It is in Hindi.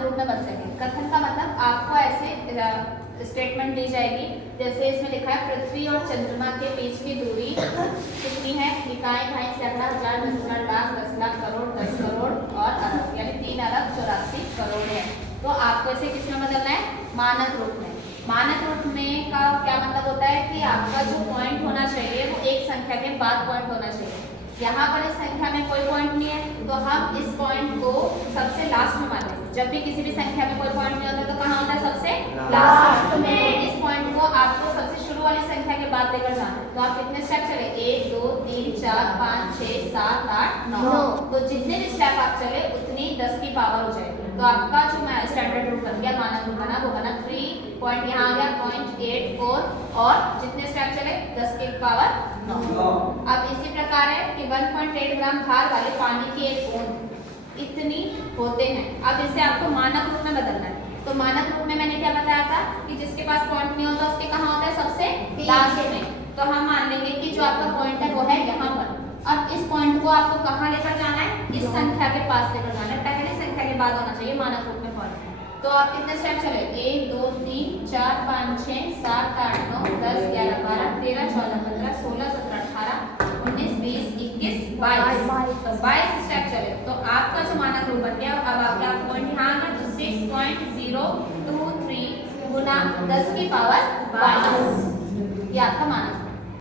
मानक रूप में बन सके। कथन का मतलब आपको ऐसे स्टेटमेंट दी जाएगी, जैसे इसमें लिखा है पृथ्वी और चंद्रमा के बीच की दूरी कितनी है, इकाई, ढाई, सैकड़ा, हजार, 10,000, लाख, 10 लाख, करोड़, 10 करोड़ और अरब, यानी 3 अरब 84 करोड़ है। तो आपको इसे किसमें बदलना है, मानक रूप में। मानक रूप में का क्या मतलब होता है कि आपका जो पॉइंट होना चाहिए वो एक संख्या के बाद पॉइंट होना चाहिए। यहाँ पर इस संख्या में कोई पॉइंट नहीं है, तो हम इस पॉइंट को सबसे लास्ट में माने। जब भी किसी भी संख्या में कोई पॉइंट नहीं होता तो कहाँ होता है, सबसे लास्ट में। इस पॉइंट को आपको सबसे शुरू वाली संख्या के बाद लेकर जाना है। तो आप कितने स्टेप चले, 1 2 3 4 5 6 7 8 9। तो जितने भी स्टेप आप चले उतनी 10 की पावर हो जाएगी। तो आपका जो स्टैंडर्ड रूट बन गया, मानक रूट बना, वो बना 3 पॉइंट, यहाँ आ गया 0.84 और जितने स्टेप चले 10 की पावर 9। अब इसी प्रकार है कि 1.8 ग्राम भार वाले पानी की एक बूंद इतनी होते हैं। अब इसे आपको मानक रूप में बदलना है। तो मानक रूप में मैंने क्या बताया था कि जिसके पास पॉइंट नहीं होता उसके कहाँ होता है, सबसे लास्ट में। तो हम मान लेंगे कि जो आपका पॉइंट है वो है यहाँ पर। अब इस पॉइंट को आपको कहाँ लेकर जाना है, इस संख्या के पास लेकर जाना है। पहले संख्या के बाद होना चाहिए मानक रूप में पॉइंट। तो आप कितने स्टेप चले, 1 2 3 4 5 6 7 8 9 10 11 12 13 14 15 16 17 18 19 20 21 22। तो 22 स्टेप चले। तो आपका जो मानक रूप बन गया, अब आपका पॉइंट यहाँ आ गया, तो 6.023 गुना 10 की पावर 22 ये आपका मानक